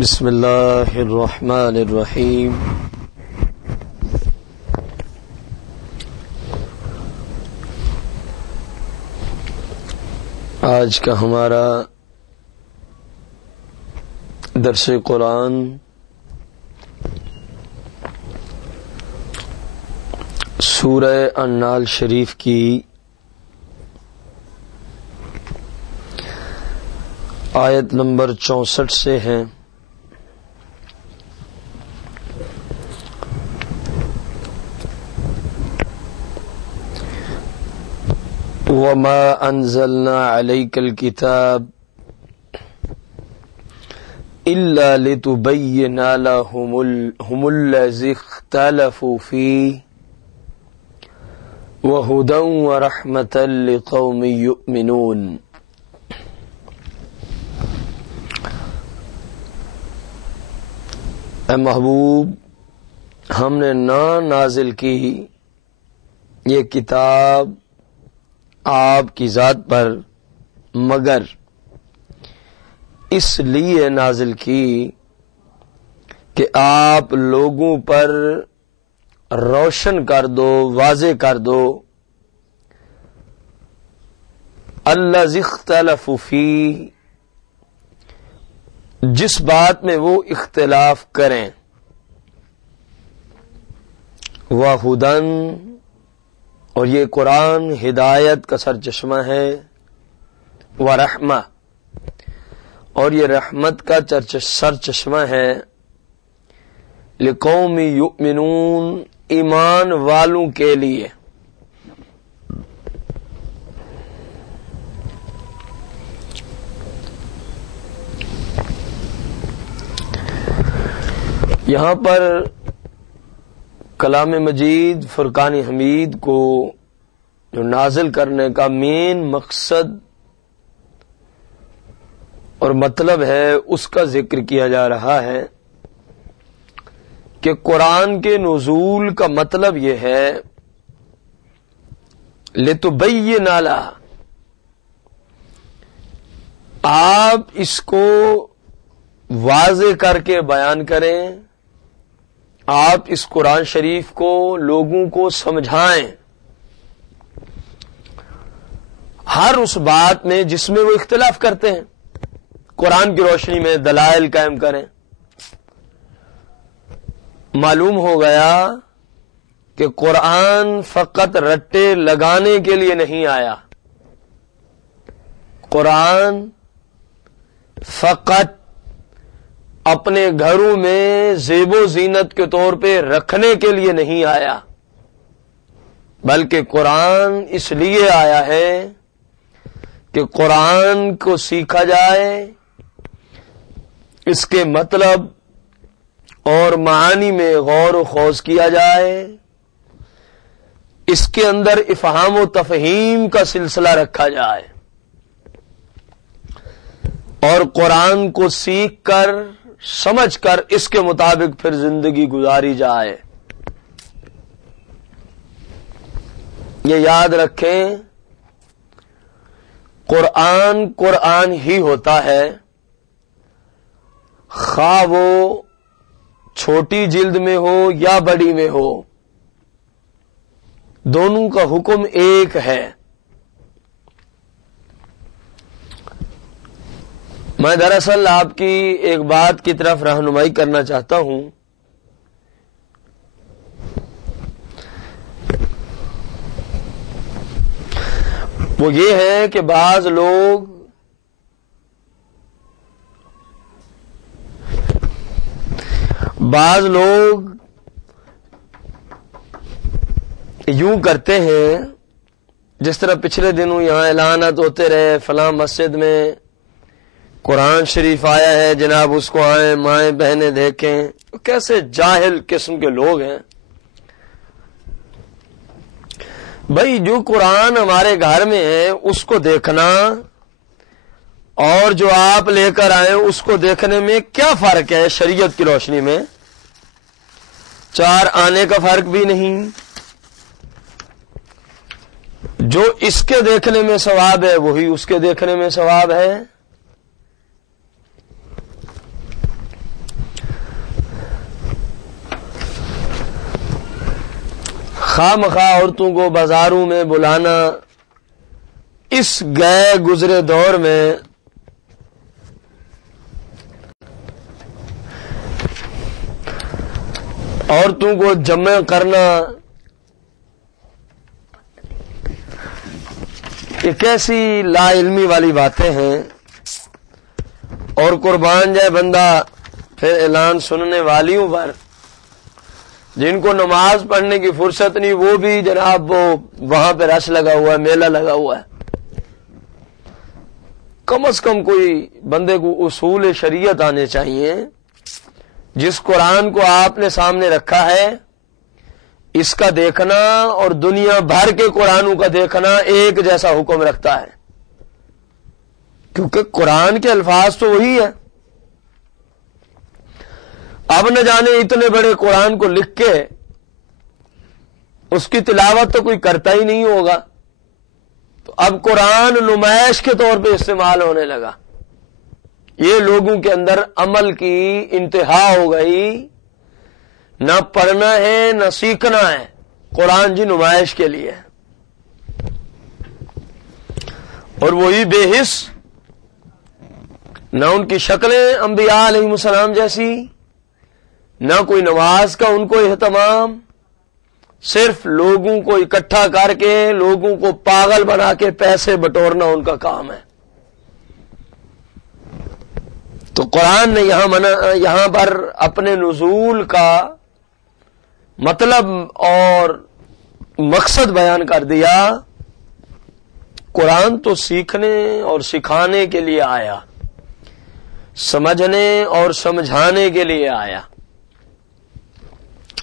بسم اللہ الرحمن الرحیم۔ آج کا ہمارا درس قرآن سورہ النحل شریف کی آیت نمبر 64 سے ہے۔ وَمَا أَنزَلْنَا عَلَيْكَ الْكِتَابَ إِلَّا لِتُبَيِّنَ لَهُمُ الَّذِي اخْتَلَفُوا فِيهِ وَهُدًى وَرَحْمَةً لِقَوْمٍ يُؤْمِنُونَ۔ اے محبوب، ہم نے نہ نازل کی یہ کتاب آپ کی ذات پر مگر اس لیے نازل کی کہ آپ لوگوں پر روشن کر دو، واضح کر دو الذی اختلفوا فیہ، جس بات میں وہ اختلاف کریں، وہدن، اور یہ قرآن ہدایت کا سرچشمہ ہے، ورحمہ، اور یہ رحمت کا سرچشمہ ہے، لقوم یؤمنون، ایمان والوں کے لیے۔ یہاں پر کلام مجید فرقان حمید کو جو نازل کرنے کا مین مقصد اور مطلب ہے اس کا ذکر کیا جا رہا ہے کہ قرآن کے نزول کا مطلب یہ ہے لِتُبَيِّنَ لَهُ، آپ اس کو واضح کر کے بیان کریں، آپ اس قرآن شریف کو لوگوں کو سمجھائیں ہر اس بات میں جس میں وہ اختلاف کرتے ہیں، قرآن کی روشنی میں دلائل قائم کریں۔ معلوم ہو گیا کہ قرآن فقط رٹے لگانے کے لیے نہیں آیا، قرآن فقط اپنے گھروں میں زیب و زینت کے طور پہ رکھنے کے لیے نہیں آیا، بلکہ قرآن اس لیے آیا ہے کہ قرآن کو سیکھا جائے، اس کے مطلب اور معانی میں غور و خوض کیا جائے، اس کے اندر افہام و تفہیم کا سلسلہ رکھا جائے، اور قرآن کو سیکھ کر سمجھ کر اس کے مطابق پھر زندگی گزاری جائے۔ یہ یاد رکھیں، قرآن قرآن ہی ہوتا ہے، خواہ وہ چھوٹی جلد میں ہو یا بڑی میں ہو، دونوں کا حکم ایک ہے۔ میں دراصل آپ کی ایک بات کی طرف رہنمائی کرنا چاہتا ہوں۔ وہ یہ ہے کہ بعض لوگ یوں کرتے ہیں، جس طرح پچھلے دنوں یہاں اعلانات ہوتے رہے، فلاں مسجد میں قرآن شریف آیا ہے، جناب اس کو آئیں مائیں بہنیں دیکھیں۔ کیسے جاہل قسم کے لوگ ہیں بھائی! جو قرآن ہمارے گھر میں ہے اس کو دیکھنا اور جو آپ لے کر آئے اس کو دیکھنے میں کیا فرق ہے؟ شریعت کی روشنی میں چار آنے کا فرق بھی نہیں۔ جو اس کے دیکھنے میں ثواب ہے وہی اس کے دیکھنے میں ثواب ہے۔ خواہ مخواہ عورتوں کو بازاروں میں بلانا اس گئے گزرے دور میں عورتوں کو جمع کرنا یہ کیسی لا علمی والی باتیں ہیں. اور قربان جائے بندہ پھر اعلان سننے والیوں پر جن کو نماز پڑھنے کی فرصت نہیں، وہ بھی جناب وہ وہاں پہ رش لگا ہوا ہے، میلہ لگا ہوا ہے. کم از کم کوئی بندے کو اصول شریعت آنے چاہیے. جس قرآن کو آپ نے سامنے رکھا ہے اس کا دیکھنا اور دنیا بھر کے قرآنوں کا دیکھنا ایک جیسا حکم رکھتا ہے، کیونکہ قرآن کے الفاظ تو وہی ہے. اب نہ جانے اتنے بڑے قرآن کو لکھ کے اس کی تلاوت تو کوئی کرتا ہی نہیں ہوگا، تو اب قرآن نمائش کے طور پہ استعمال ہونے لگا. یہ لوگوں کے اندر عمل کی انتہا ہو گئی، نہ پڑھنا ہے نہ سیکھنا ہے، قرآن جی نمائش کے لیے. اور وہی بے حس، نہ ان کی شکلیں انبیاء علیہ السلام جیسی، نہ کوئی نماز کا ان کو اہتمام، صرف لوگوں کو اکٹھا کر کے لوگوں کو پاگل بنا کے پیسے بٹورنا ان کا کام ہے. تو قرآن نے یہاں پر اپنے نزول کا مطلب اور مقصد بیان کر دیا. قرآن تو سیکھنے اور سکھانے کے لیے آیا، سمجھنے اور سمجھانے کے لیے آیا.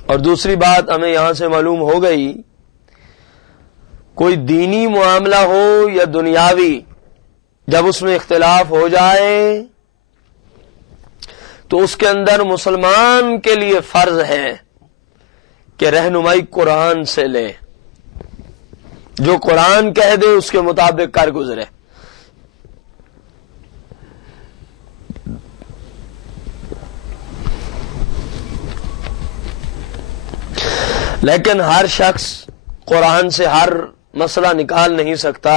اور دوسری بات ہمیں یہاں سے معلوم ہو گئی، کوئی دینی معاملہ ہو یا دنیاوی، جب اس میں اختلاف ہو جائے تو اس کے اندر مسلمان کے لیے فرض ہے کہ رہنمائی قرآن سے لے، جو قرآن کہہ دے اس کے مطابق کر گزرے. لیکن ہر شخص قرآن سے ہر مسئلہ نکال نہیں سکتا،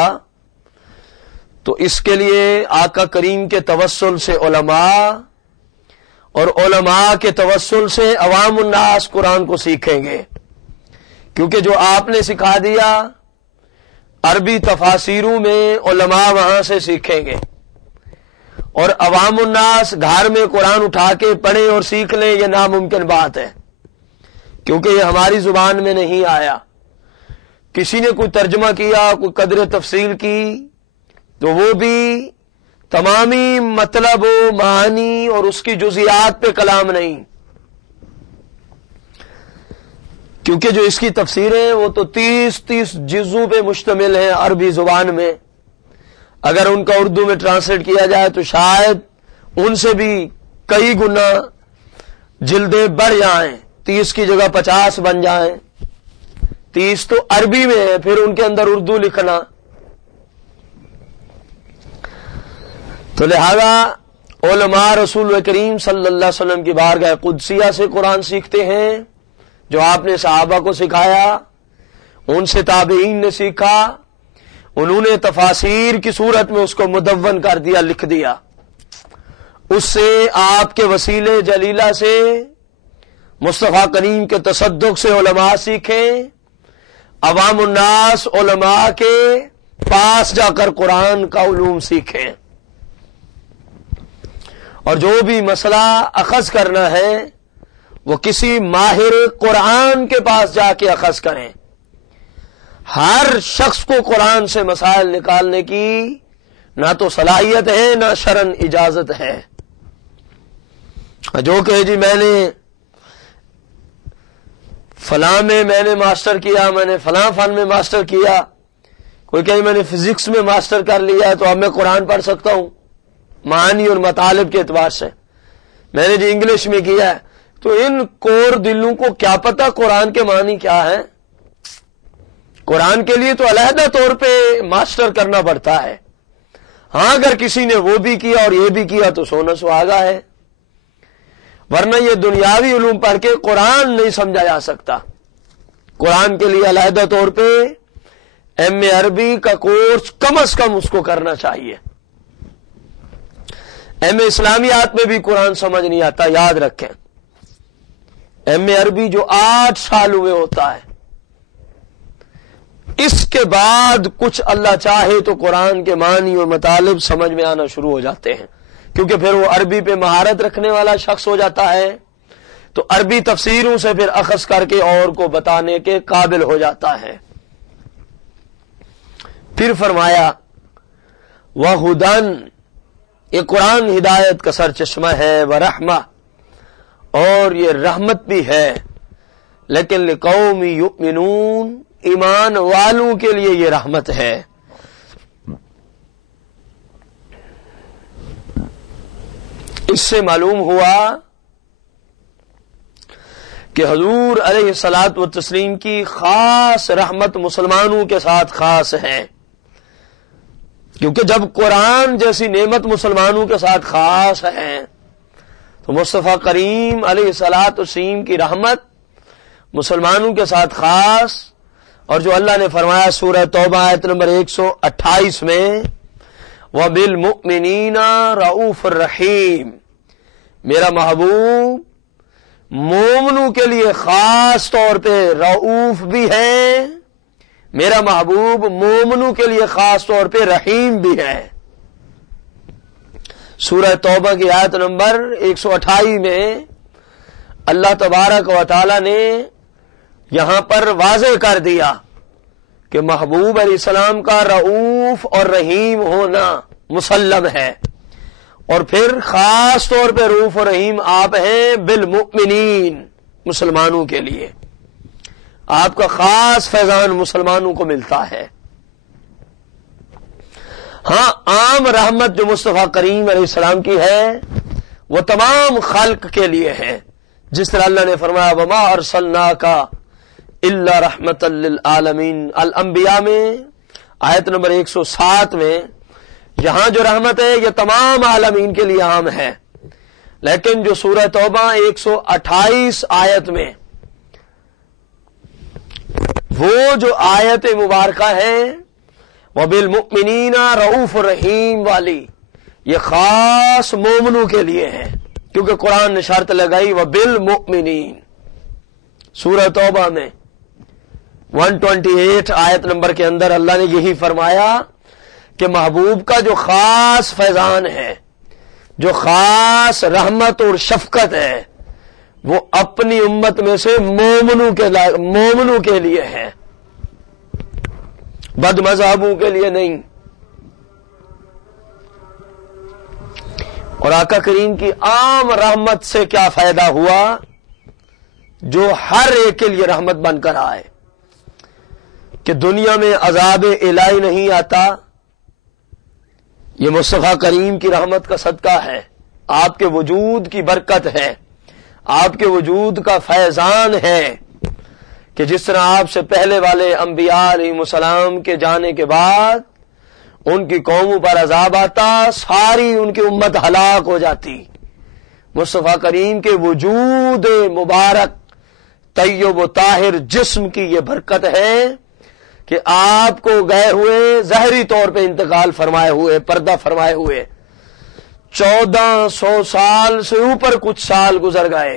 تو اس کے لیے آقا کریم کے توسل سے علماء اور علماء کے توسل سے عوام الناس قرآن کو سیکھیں گے. کیونکہ جو آپ نے سکھا دیا عربی تفاسیروں میں علماء وہاں سے سیکھیں گے، اور عوام الناس گھر میں قرآن اٹھا کے پڑھیں اور سیکھ لیں، یہ ناممکن بات ہے، کیونکہ یہ ہماری زبان میں نہیں آیا. کسی نے کوئی ترجمہ کیا، کوئی قدر تفصیل کی، تو وہ بھی تمامی مطلب و معانی اور اس کی جزیات پہ کلام نہیں، کیونکہ جو اس کی تفسیریں وہ تو 30 جزوں پہ مشتمل ہیں عربی زبان میں. اگر ان کا اردو میں ٹرانسلیٹ کیا جائے تو شاید ان سے بھی کئی گنا جلدیں بڑھ جائیں، 30 کی جگہ 50 بن جائیں. 30 تو عربی میں ہے، پھر ان کے اندر اردو لکھنا. تو لہذا علماء رسول کریم صلی اللہ علیہ وسلم کی بارگاہ قدسیہ سے قرآن سیکھتے ہیں، جو آپ نے صحابہ کو سکھایا، ان سے تابعین نے سیکھا، انہوں نے تفاسیر کی صورت میں اس کو مدون کر دیا، لکھ دیا. اس سے آپ کے وسیلے جلیلہ سے مصطفیٰ کریم کے تصدق سے علماء سیکھیں، عوام الناس علماء کے پاس جا کر قرآن کا علوم سیکھیں، اور جو بھی مسئلہ اخذ کرنا ہے وہ کسی ماہر قرآن کے پاس جا کے اخذ کریں. ہر شخص کو قرآن سے مسائل نکالنے کی نہ تو صلاحیت ہے نہ شرعن اجازت ہے. جو کہ جی میں نے فلاں میں نے ماسٹر کیا، میں نے فلاں فن میں ماسٹر کیا، کوئی کہیں میں نے فزکس میں ماسٹر کر لیا تو اب میں قرآن پڑھ سکتا ہوں معانی اور مطالب کے اعتبار سے. میں نے جی انگلش میں کیا ہے، تو ان کور دلوں کو کیا پتہ قرآن کے معنی کیا ہے. قرآن کے لیے تو علیحدہ طور پہ ماسٹر کرنا پڑتا ہے. ہاں اگر کسی نے وہ بھی کیا اور یہ بھی کیا تو سونا سہاگا ہے، ورنہ یہ دنیاوی علوم پڑھ کے قرآن نہیں سمجھا جا سکتا. قرآن کے لیے علیحدہ طور پہ ایم اے عربی کا کورس کم از کم اس کو کرنا چاہیے. ایم اے اسلامیات میں بھی قرآن سمجھ نہیں آتا، یاد رکھیں. ایم اے عربی جو 8 سال ہوئے ہوتا ہے، اس کے بعد کچھ اللہ چاہے تو قرآن کے معنی اور مطالب سمجھ میں آنا شروع ہو جاتے ہیں، کیونکہ پھر وہ عربی پہ مہارت رکھنے والا شخص ہو جاتا ہے، تو عربی تفسیروں سے پھر اخذ کر کے اور کو بتانے کے قابل ہو جاتا ہے. پھر فرمایا وَہُدًى، یہ قرآن ہدایت کا سر چشمہ ہے، وَرَحْمَةٌ، اور یہ رحمت بھی ہے، لیکن لِقَوْمٍ يُؤْمِنُونَ، ایمان والوں کے لیے یہ رحمت ہے. اس سے معلوم ہوا کہ حضور علیہ الصلاۃ والتسلیم کی خاص رحمت مسلمانوں کے ساتھ خاص ہے، کیونکہ جب قرآن جیسی نعمت مسلمانوں کے ساتھ خاص ہے تو مصطفیٰ کریم علیہ الصلاۃ والتسلیم کی رحمت مسلمانوں کے ساتھ خاص. اور جو اللہ نے فرمایا سورہ توبہ آیت نمبر 128 میں وَبِالْمُؤْمِنِينَ رَءُوفٌ رَحِيمٌ، میرا محبوب مومنوں کے لیے خاص طور پہ رؤوف بھی ہے، میرا محبوب مومنوں کے لیے خاص طور پہ رحیم بھی ہے. سورہ توبہ کی آیت نمبر 128 میں اللہ تبارک و تعالی نے یہاں پر واضح کر دیا کہ محبوب علیہ السلام کا رؤوف اور رحیم ہونا مسلم ہے، اور پھر خاص طور پہ رؤوف اور رحیم آپ ہیں بالمؤمنین، مسلمانوں کے لیے. آپ کا خاص فیضان مسلمانوں کو ملتا ہے. ہاں، عام رحمت جو مصطفیٰ کریم علیہ السلام کی ہے وہ تمام خلق کے لیے ہے، جس طرح اللہ نے فرمایا وَمَا أَرْسَلْنَاكَ إِلَّا رَحْمَةً لِّلْعَالَمِينَ. الانبیاء میں آیت نمبر 107 میں یہاں جو رحمت ہے یہ تمام عالمین کے لیے عام ہے، لیکن جو سورہ توبہ 128 آیت میں وہ جو آیت مبارکہ ہے وَبِالْمُؤْمِنِينَ رَءُوفٌ رَحِيمٌ والی، یہ خاص مومنوں کے لیے ہے، کیونکہ قرآن نے شرط لگائی وَبِالْمُؤْمِنِينَ. سورہ توبہ میں 128 آیت نمبر کے اندر اللہ نے یہی فرمایا کہ محبوب کا جو خاص فیضان ہے، جو خاص رحمت اور شفقت ہے، وہ اپنی امت میں سے مومنوں کے لیے ہے، بد مذہبوں کے لیے نہیں. اور آقا کریم کی عام رحمت سے کیا فائدہ ہوا جو ہر ایک کے لیے رحمت بن کر آئے کہ دنیا میں عذاب الہی نہیں آتا. یہ مصطفیٰ کریم کی رحمت کا صدقہ ہے، آپ کے وجود کی برکت ہے، آپ کے وجود کا فیضان ہے کہ جس طرح آپ سے پہلے والے انبیاء علیہ السلام کے جانے کے بعد ان کی قوموں پر عذاب آتا، ساری ان کی امت ہلاک ہو جاتی. مصطفیٰ کریم کے وجود مبارک طیب و طاہر جسم کی یہ برکت ہے کہ آپ کو گئے ہوئے ظاہری طور پہ انتقال فرمائے ہوئے، پردہ فرمائے ہوئے 1400 سال سے اوپر کچھ سال گزر گئے،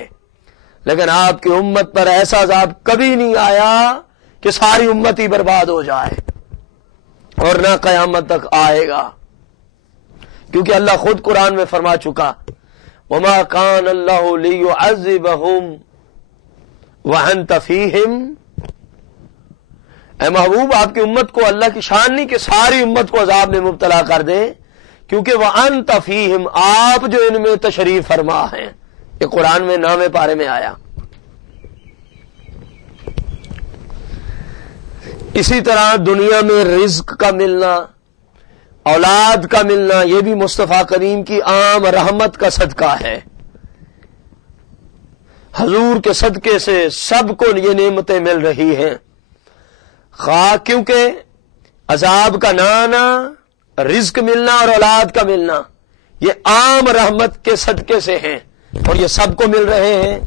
لیکن آپ کی امت پر ایسا عذاب کبھی نہیں آیا کہ ساری امت ہی برباد ہو جائے، اور نہ قیامت تک آئے گا، کیونکہ اللہ خود قرآن میں فرما چکا وَمَا كَانَ اللَّهُ لِيُعَذِّبَهُمْ وَأَنْتَ فِيهِمْ. اے محبوب، آپ کی امت کو اللہ کی شان نہیں کہ ساری امت کو عذاب میں مبتلا کر دے، کیونکہ وَأَنْتَ فِيهِمْ، آپ جو ان میں تشریف فرما ہیں. یہ قرآن میں نام پارے میں آیا. اسی طرح دنیا میں رزق کا ملنا، اولاد کا ملنا، یہ بھی مصطفیٰ کریم کی عام رحمت کا صدقہ ہے. حضور کے صدقے سے سب کو یہ نعمتیں مل رہی ہیں، خواہ کیونکہ عذاب کا نہ آنا، رزق ملنا اور اولاد کا ملنا یہ عام رحمت کے صدقے سے ہیں، اور یہ سب کو مل رہے ہیں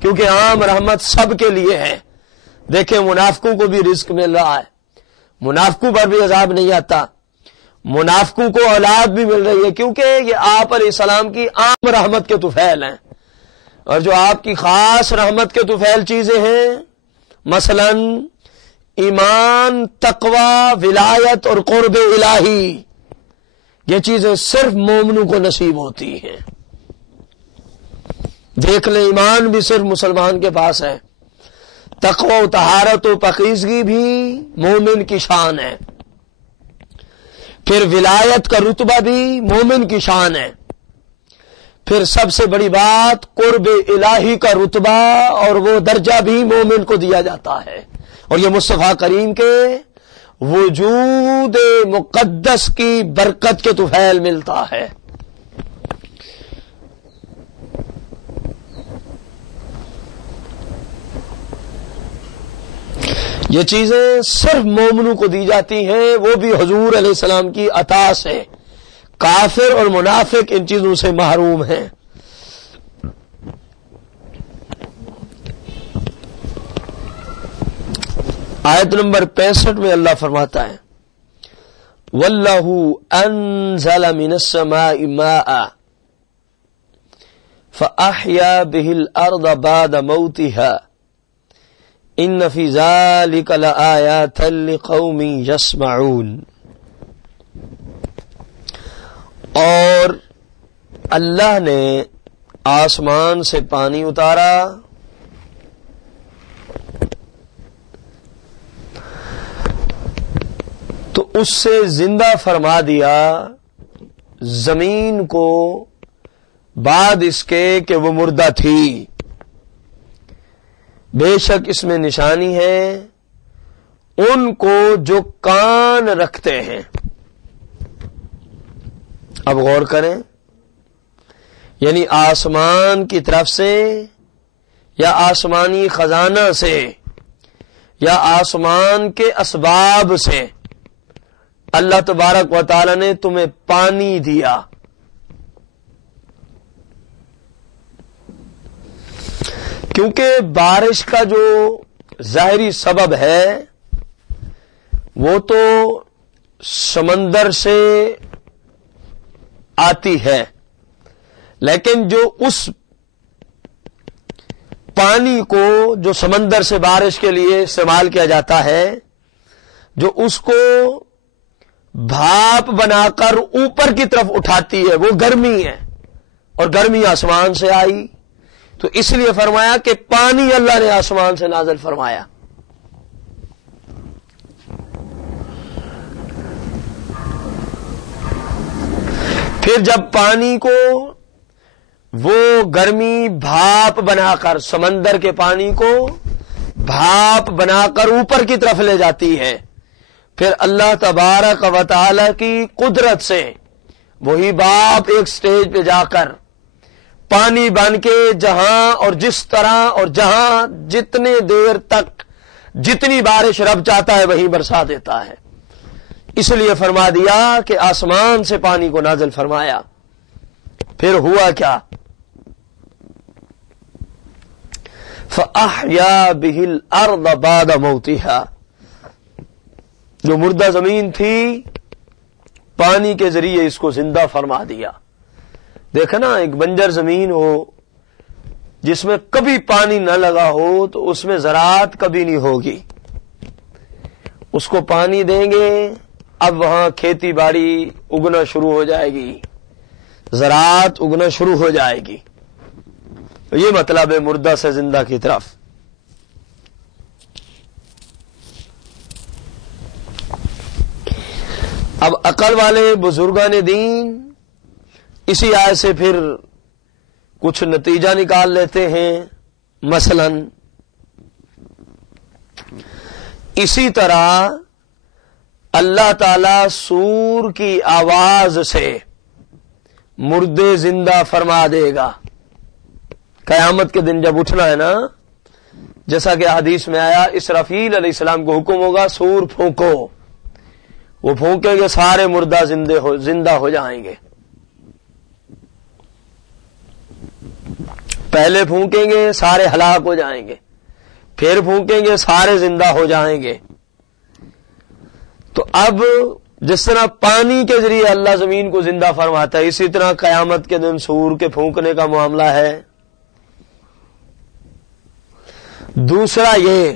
کیونکہ عام رحمت سب کے لیے ہے. دیکھیں منافقوں کو بھی رزق مل رہا ہے، منافقوں پر بھی عذاب نہیں آتا، منافقوں کو اولاد بھی مل رہی ہے، کیونکہ یہ آپ علیہ السلام کی عام رحمت کے طفیل ہیں، اور جو آپ کی خاص رحمت کے طفیل چیزیں ہیں، مثلا ایمان، تقوی، ولایت اور قرب الہی، یہ چیزیں صرف مومنوں کو نصیب ہوتی ہیں۔ دیکھ لیں ایمان بھی صرف مسلمان کے پاس ہے، تقوی و طہارت و پاکیزگی بھی مومن کی شان ہے، پھر ولایت کا رتبہ بھی مومن کی شان ہے، پھر سب سے بڑی بات قرب الہی کا رتبہ اور وہ درجہ بھی مومن کو دیا جاتا ہے، اور یہ مصطفیٰ کریم کے وجود مقدس کی برکت کے طفیل ملتا ہے۔ یہ چیزیں صرف مومنوں کو دی جاتی ہیں، وہ بھی حضور علیہ السلام کی عطا سے، کافر اور منافق ان چیزوں سے محروم ہیں۔ آیت نمبر 65 میں اللہ فرماتا ہے وَاللَّهُ أَنزَلَ مِنَ السَّمَاءِ مَاءً فَأَحْيَا بِهِ الْأَرْضَ بَعْدَ مَوْتِهَا إِنَّ فِي ذَلِكَ لَآيَاتًا لِقَوْمٍ يَسْمَعُونَ۔ اور اللہ نے آسمان سے پانی اتارا تو اس سے زندہ فرما دیا زمین کو بعد اس کے کہ وہ مردہ تھی، بے شک اس میں نشانی ہے ان کو جو کان رکھتے ہیں۔ اب غور کریں، یعنی آسمان کی طرف سے یا آسمانی خزانہ سے یا آسمان کے اسباب سے اللہ تبارک و تعالی نے تمہیں پانی دیا۔ کیونکہ بارش کا جو ظاہری سبب ہے وہ تو سمندر سے آتی ہے، لیکن جو اس پانی کو جو سمندر سے بارش کے لیے استعمال کیا جاتا ہے، جو اس کو بھاپ بنا کر اوپر کی طرف اٹھاتی ہے، وہ گرمی ہے، اور گرمی آسمان سے آئی، تو اس لیے فرمایا کہ پانی اللہ نے آسمان سے نازل فرمایا۔ پھر جب پانی کو وہ گرمی بھاپ بنا کر، سمندر کے پانی کو بھاپ بنا کر اوپر کی طرف لے جاتی ہے، پھر اللہ تبارک و تعالی کی قدرت سے وہی بھاپ ایک سٹیج پہ جا کر پانی بن کے جہاں اور جس طرح اور جہاں جتنے دیر تک جتنی بارش رب چاہتا ہے وہیں برسا دیتا ہے۔ اس لیے فرما دیا کہ آسمان سے پانی کو نازل فرمایا۔ پھر ہوا کیا؟ فَأَحْيَا بِهِ الْأَرْضَ بَعْدَ مَوْتِهَا، جو مردہ زمین تھی پانی کے ذریعے اس کو زندہ فرما دیا۔ دیکھا نا، ایک بنجر زمین ہو جس میں کبھی پانی نہ لگا ہو تو اس میں زراعت کبھی نہیں ہوگی، اس کو پانی دیں گے، اب وہاں کھیتی باڑی اگنا شروع ہو جائے گی، زراعت اگنا شروع ہو جائے گی۔ یہ مطلب ہے مردہ سے زندہ کی طرف۔ اب عقل والے بزرگان دین اسی آیت سے پھر کچھ نتیجہ نکال لیتے ہیں۔ مثلا اسی طرح اللہ تعالی سور کی آواز سے مردے زندہ فرما دے گا قیامت کے دن۔ جب اٹھنا ہے نا، جیسا کہ حدیث میں آیا، اسرافیل علیہ السلام کو حکم ہوگا سور پھونکو، وہ پھونکیں گے سارے مردہ زندہ ہو جائیں گے۔ پہلے پھونکیں گے سارے ہلاک ہو جائیں گے، پھر پھونکیں گے سارے زندہ ہو جائیں گے. تو اب جس طرح پانی کے ذریعے اللہ زمین کو زندہ فرماتا ہے، اسی طرح قیامت کے دن سور کے پھونکنے کا معاملہ ہے. دوسرا یہ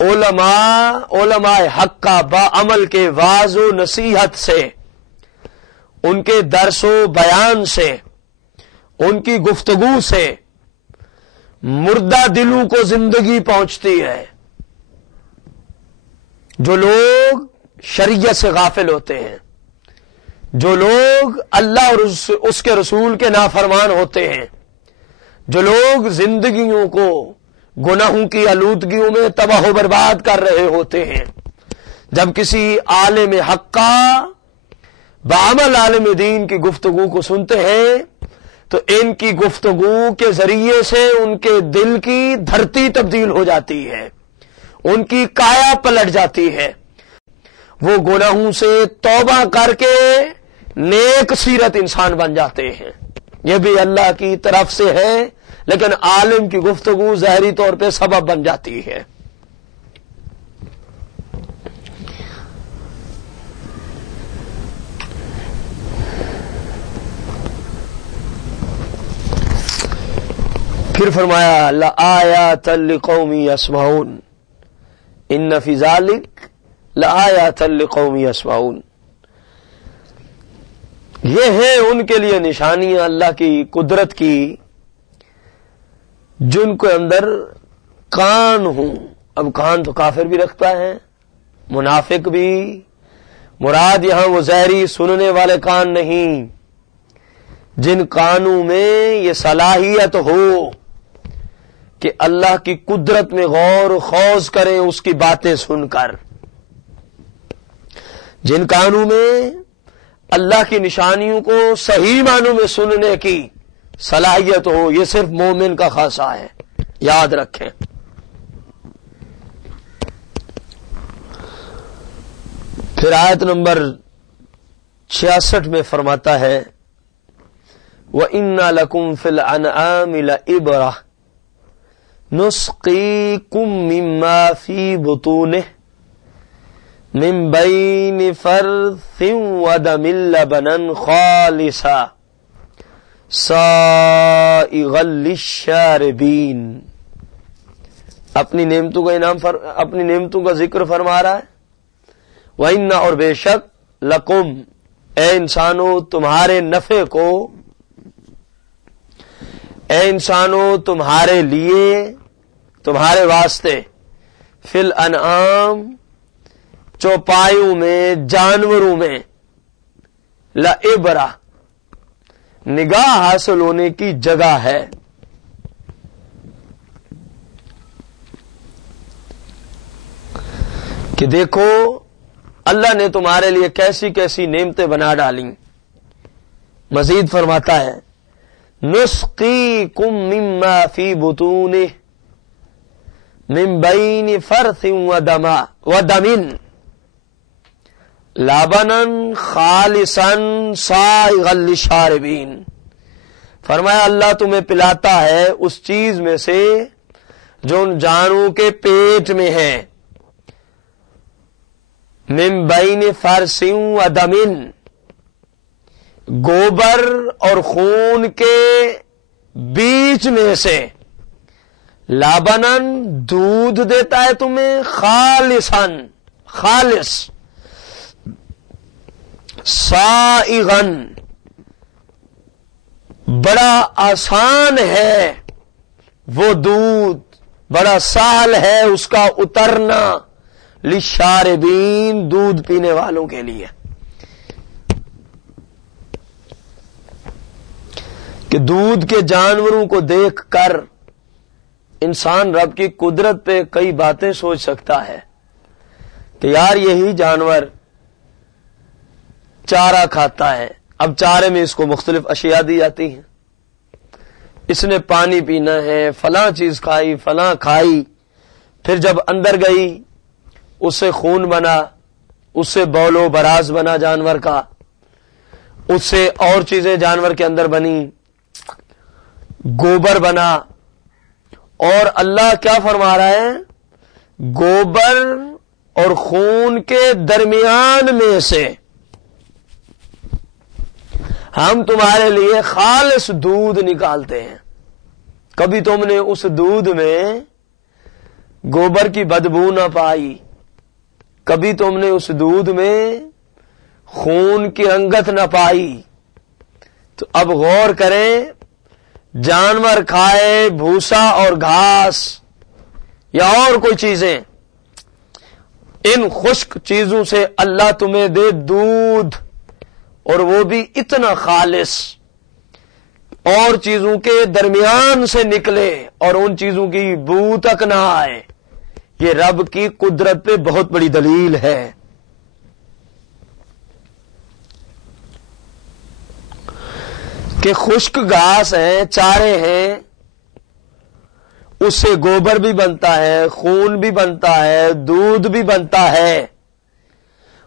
علماء حق کا بعمل کے واعظ و نصیحت سے، ان کے درس و بیان سے، ان کی گفتگو سے مردہ دلوں کو زندگی پہنچتی ہے. جو لوگ شریعت سے غافل ہوتے ہیں، جو لوگ اللہ اور اس کے رسول کے نافرمان ہوتے ہیں، جو لوگ زندگیوں کو گناہوں کی آلودگیوں میں تباہ و برباد کر رہے ہوتے ہیں، جب کسی عالم حق کا بعمل عالم دین کی گفتگو کو سنتے ہیں تو ان کی گفتگو کے ذریعے سے ان کے دل کی دھرتی تبدیل ہو جاتی ہے، ان کی کایا پلٹ جاتی ہے، وہ گناہوں سے توبہ کر کے نیک سیرت انسان بن جاتے ہیں. یہ بھی اللہ کی طرف سے ہے، لیکن عالم کی گفتگو ظاہری طور پہ سبب بن جاتی ہے. پھر فرمایا لآیات لقوم یسمعون، ان فی ذلک لآیات لقوم یسمعون. یہ ہے ان کے لیے نشانیاں اللہ کی قدرت کی جن کے اندر کان ہوں. اب کان تو کافر بھی رکھتا ہے، منافق بھی. مراد یہاں وہ ظاہری سننے والے کان نہیں، جن کانوں میں یہ صلاحیت ہو کہ اللہ کی قدرت میں غور و خوض کریں اس کی باتیں سن کر، جن کانوں میں اللہ کی نشانیوں کو صحیح معنوں میں سننے کی صلاحیت ہو. یہ صرف مومن کا خاصہ ہے، یاد رکھیں. پھر آیت نمبر 66 میں فرماتا ہے وَإِنَّ لَكُمْ فِي الْأَنْعَامِ لَعِبْرَةً نُسْقِيكُم مِّمَّا فِي بُطُونِهِ مِن بَيْنِ فَرْثٍ وَدَمٍ لَبَنًا خَالِصًا سائغا للشاربین. اپنی نعمتوں کا ذکر فرما رہا ہے. وَإِنَّ اور بے شک لَكُمْ اے انسانوں تمہارے نفع کو، اے انسانوں تمہارے لیے، تمہارے واسطے، فی الانعام چوپایوں میں، جانوروں میں، لعبرہ نگاہ حاصل ہونے کی جگہ ہے. کہ دیکھو اللہ نے تمہارے لیے کیسی کیسی نعمتیں بنا ڈالیں. مزید فرماتا ہے نسقیکم مما فی بطونہ من بین فرث ودم لبنا خالصا سائغا للشاربین. فرمایا اللہ تمہیں پلاتا ہے اس چیز میں سے جو ان جانوں کے پیٹ میں ہے. من بین فرث ودم، گوبر اور خون کے بیچ میں سے، لبنن دودھ دیتا ہے تمہیں، خالصاً خالص، سائغن بڑا آسان ہے وہ دودھ، بڑا سہل ہے اس کا اترنا، للشاربین دودھ پینے والوں کے لیے. کہ دودھ کے جانوروں کو دیکھ کر انسان رب کی قدرت پہ کئی باتیں سوچ سکتا ہے کہ یار یہی جانور چارہ کھاتا ہے، اب چارے میں اس کو مختلف اشیاء دی جاتی ہیں، اس نے پانی پینا ہے، فلاں چیز کھائی، فلاں کھائی، پھر جب اندر گئی اس سے خون بنا، اس سے بول و براز بنا جانور کا، اس سے اور چیزیں جانور کے اندر بنی، گوبر بنا، اور اللہ کیا فرما رہا ہے؟ گوبر اور خون کے درمیان میں سے ہم تمہارے لیے خالص دودھ نکالتے ہیں. کبھی تم نے اس دودھ میں گوبر کی بدبو نہ پائی، کبھی تم نے اس دودھ میں خون کی رنگت نہ پائی. تو اب غور کریں، جانور کھائے بھوسا اور گھاس یا اور کوئی چیزیں، ان خشک چیزوں سے اللہ تمہیں دے دودھ، اور وہ بھی اتنا خالص، اور چیزوں کے درمیان سے نکلے اور ان چیزوں کی بو تک نہ آئے. یہ رب کی قدرت پہ بہت بڑی دلیل ہے. کہ خشک گھاس ہیں، چارے ہیں، اس سے گوبر بھی بنتا ہے، خون بھی بنتا ہے، دودھ بھی بنتا ہے.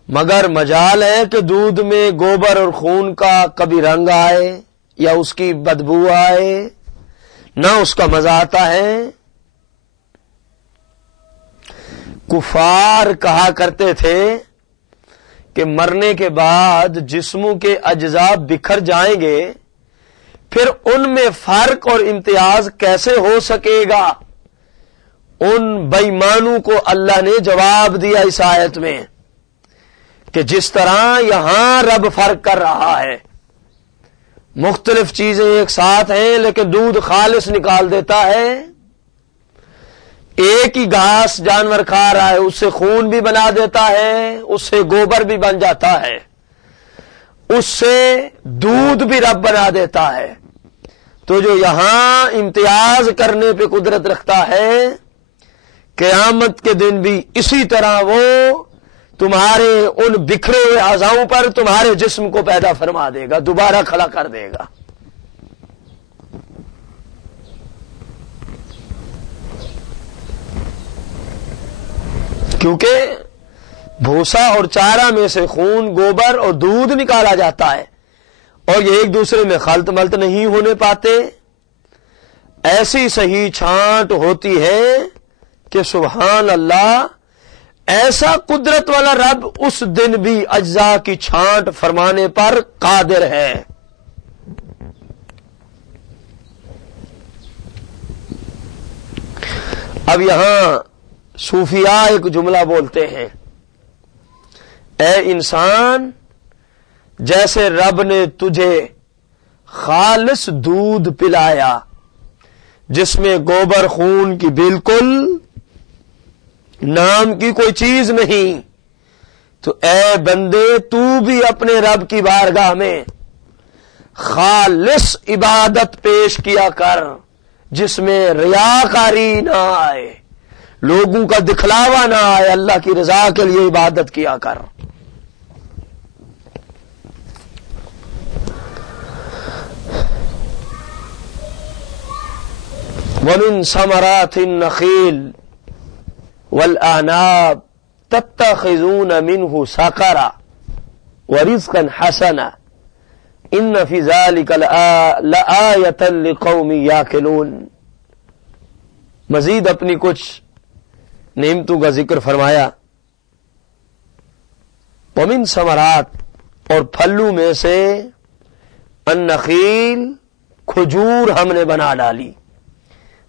مگر مجال ہے کہ دودھ میں گوبر اور خون کا کبھی رنگ آئے یا اس کی بدبو آئے، نہ اس کا مزہ آتا ہے. کفار کہا کرتے تھے کہ مرنے کے بعد جسموں کے اجزاء بکھر جائیں گے، پھر ان میں فرق اور امتیاز کیسے ہو سکے گا؟ ان بے ایمانوں کو اللہ نے جواب دیا اس آیت میں کہ جس طرح یہاں رب فرق کر رہا ہے، مختلف چیزیں ایک ساتھ ہیں لیکن دودھ خالص نکال دیتا ہے. ایک ہی گھاس جانور کھا رہا ہے، اس سے خون بھی بنا دیتا ہے، اس سے گوبر بھی بن جاتا ہے، اس سے دودھ بھی رب بنا دیتا ہے. تو جو یہاں امتیاز کرنے پہ قدرت رکھتا ہے، قیامت کے دن بھی اسی طرح وہ تمہارے ان بکھرے ہوئے اعضاؤں پر تمہارے جسم کو پیدا فرما دے گا، دوبارہ کھڑا کر دے گا. کیونکہ بھوسا اور چارہ میں سے خون، گوبر اور دودھ نکالا جاتا ہے، اور یہ ایک دوسرے میں خلط ملط نہیں ہونے پاتے. ایسی صحیح چھانٹ ہوتی ہے کہ سبحان اللہ، ایسا قدرت والا رب اس دن بھی اجزاء کی چھانٹ فرمانے پر قادر ہے. اب یہاں صوفیاء ایک جملہ بولتے ہیں، اے انسان، جیسے رب نے تجھے خالص دودھ پلایا جس میں گوبر خون کی بالکل نام کی کوئی چیز نہیں، تو اے بندے تو بھی اپنے رب کی بارگاہ میں خالص عبادت پیش کیا کر، جس میں ریاکاری نہ آئے، لوگوں کا دکھلاوا نہ آئے، اللہ کی رضا کے لیے عبادت کیا کر. وَمِن ثَمَرَاتِ النَّخِيلِ وَالْأَعْنَابِ تَتَّخِذُونَ مِنْهُ سَكَرًا وَرِزْقًا حَسَنًا إِنَّ فِي ذَلِكَ لَآيَةً لِقَوْمٍ يَعْقِلُونَ. مزید اپنی کچھ نعمتوں کا ذکر فرمایا. وَمِن ثمرات، اور پھلوں میں سے، النخیل، کھجور ہم نے بنا ڈالی،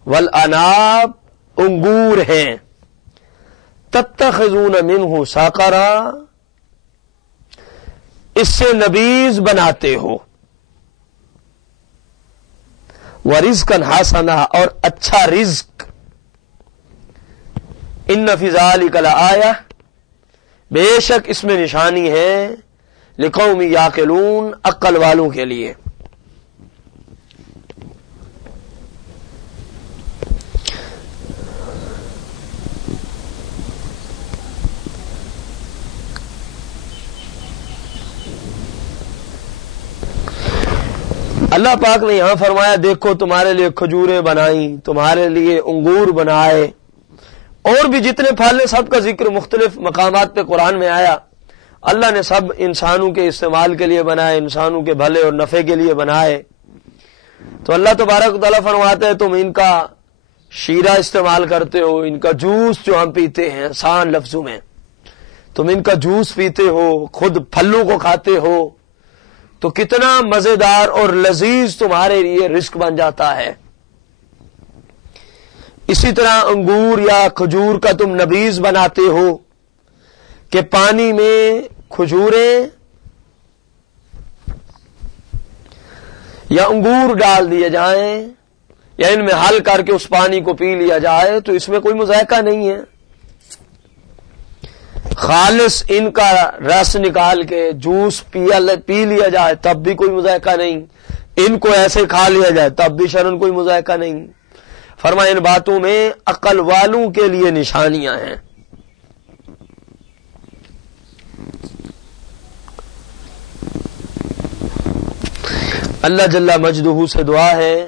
والاناب، انگور ہیں، تتخذون منہ ساقرا، اس سے نبیذ بناتے ہو، ورزقا حسنا، اور اچھا رزق. ان فی ذلک لآیہ، بے شک اس میں نشانی ہے، لقوم یعقلون، عقل والوں کے لیے. اللہ پاک نے یہاں فرمایا، دیکھو تمہارے لیے کھجوریں بنائیں، تمہارے لیے انگور بنائے، اور بھی جتنے پھل ہیں سب کا ذکر مختلف مقامات پہ قرآن میں آیا. اللہ نے سب انسانوں کے استعمال کے لیے بنائے، انسانوں کے بھلے اور نفع کے لیے بنائے. تو اللہ تبارک و تعالیٰ فرماتے ہیں تم ان کا شیرہ استعمال کرتے ہو، ان کا جوس جو ہم پیتے ہیں آسان لفظوں میں، تم ان کا جوس پیتے ہو، خود پھلوں کو کھاتے ہو، تو کتنا مزیدار اور لذیذ تمہارے لیے رزق بن جاتا ہے۔ اسی طرح انگور یا کھجور کا تم نبیذ بناتے ہو کہ پانی میں کھجوریں یا انگور ڈال دیے جائیں یا ان میں حل کر کے اس پانی کو پی لیا جائے تو اس میں کوئی مذائقہ نہیں ہے۔ خالص ان کا رس نکال کے جوس پی لیا جائے تب بھی کوئی مذائقہ نہیں، ان کو ایسے کھا لیا جائے تب بھی شرن کوئی مذائقہ نہیں۔ فرمایا ان باتوں میں عقل والوں کے لیے نشانیاں ہیں۔ اللہ جل مجدہ سے دعا ہے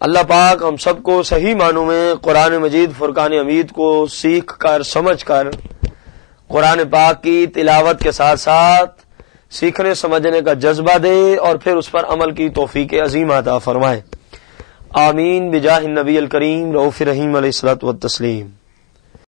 اللہ پاک ہم سب کو صحیح معنوں میں قرآن مجید فرقان حمید کو سیکھ کر سمجھ کر قرآن پاک کی تلاوت کے ساتھ ساتھ سیکھنے سمجھنے کا جذبہ دے اور پھر اس پر عمل کی توفیق عظیم عطا فرمائے۔ آمین بجاہ النبی الکریم رؤوف رحیم علیہ الصلوۃ والتسلیم۔